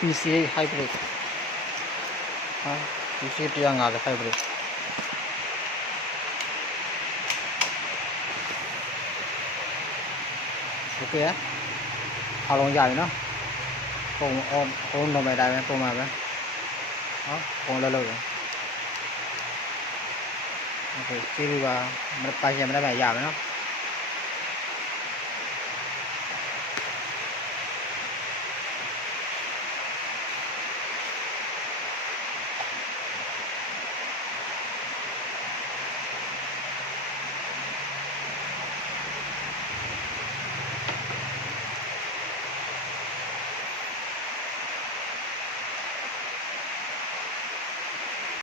PCA hybrid ဟာ PCA 150 hybrid โอเคအားလုံးကြပြီနော်ပုံတော့မဲ့တိုင်းပဲပုံမှန်ပဲနော်ပုံလောက်လောက်ရโอเคကျေးဇူးပါမပိုင်ရှင်မနေ့ကရမယ်နော်